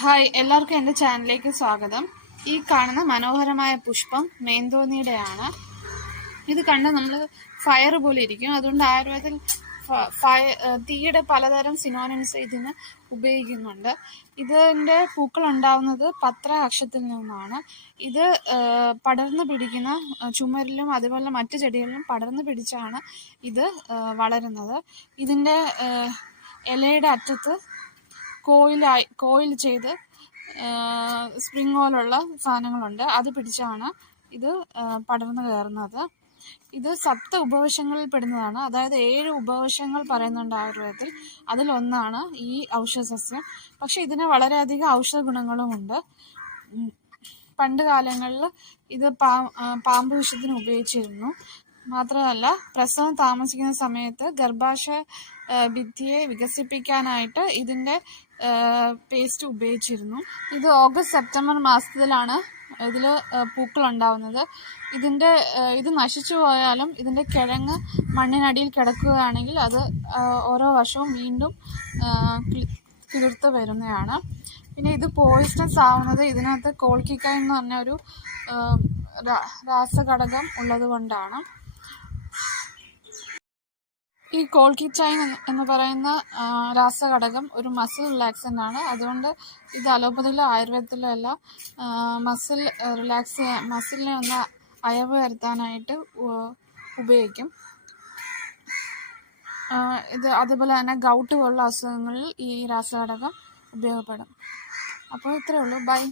Hi, എല്ലാവർക്കും എൻ്റെ ചാനലിലേക്ക് സ്വാഗതം. ഈ കാണുന്ന മനോഹരമായ പുഷ്പം മേന്തോന്നിയുടെയാണ്. ഇത് കണ്ട് നമ്മൾ ഫയർ പോലെ ഇരിക്കും. അതുകൊണ്ട് ആയുർവേദത്തിൽ തീയുടെ പലതരം സിനോണിംസ് ഇതിന് ഉപയോഗിക്കുന്നുണ്ട്. ഇതിൻ്റെ പൂക്കൾ ഉണ്ടാവുന്നത് പത്രവൃക്ഷത്തിൽ നിന്നാണ്. ഇത് പടർന്നു പിടിക്കുന്ന ചുമരിലും അതുപോലെ മറ്റു ചെടികളിലും പടർന്നു പിടിച്ചാണ് ഇത് വളരുന്നത്. ഇതിൻ്റെ ഇലയുടെ അറ്റത്ത് കോയിൽ ചെയ്ത് സ്പ്രിങ് പോലുള്ള സാധനങ്ങളുണ്ട്. അത് പിടിച്ചാണ് ഇത് പടർന്നു കയറുന്നത്. ഇത് 7 ഉപവശങ്ങളിൽ പെടുന്നതാണ്. അതായത് 7 ഉപവശങ്ങൾ പറയുന്നുണ്ട് ആയുർവേദത്തിൽ. അതിലൊന്നാണ് ഈ ഔഷധസസ്യം. പക്ഷെ ഇതിന് വളരെയധികം ഔഷധ ഗുണങ്ങളുമുണ്ട്. പണ്ട് കാലങ്ങളിൽ ഇത് പാമ്പ് വിഷത്തിന് ഉപയോഗിച്ചിരുന്നു. മാത്രമല്ല, പ്രസവം താമസിക്കുന്ന സമയത്ത് ഗർഭാശയ ഭിത്തിയെ വികസിപ്പിക്കാനായിട്ട് ഇതിൻ്റെ പേസ്റ്റ് ഉപയോഗിച്ചിരുന്നു. ഇത് ഓഗസ്റ്റ് സെപ്റ്റംബർ മാസത്തിലാണ് ഇതിൽ പൂക്കൾ ഉണ്ടാവുന്നത്. ഇത് നശിച്ചു പോയാലും ഇതിൻ്റെ കിഴങ്ങ് മണ്ണിനടിയിൽ കിടക്കുകയാണെങ്കിൽ അത് ഓരോ വർഷവും വീണ്ടും കിളിർത്ത് വരുന്നതാണ്. പിന്നെ ഇത് പോയിസണസ് ആവുന്നത് ഇതിനകത്ത് കോൾക്കിക്കായ് എന്ന് പറഞ്ഞ ഒരു രാസഘടകം ഉള്ളത് കൊണ്ടാണ്. ഈ കോൾക്കിച്ചൈൻ എന്ന് പറയുന്ന രാസഘടകം ഒരു മസിൽ റിലാക്സൻ്റ് ആണ്. അതുകൊണ്ട് ഇത് അലോപ്പതിയിലോ ആയുർവേദത്തിലോ എല്ലാം മസിലിനെ ഒന്ന് അയവ് വരുത്താനായിട്ട് ഉപയോഗിക്കും. അതുപോലെ തന്നെ ഗൗട്ട് പോലുള്ള അസുഖങ്ങളിൽ ഈ രാസഘടകം ഉപയോഗപ്പെടും. അപ്പോൾ ഇത്രയേ ഉള്ളൂ. ബൈ.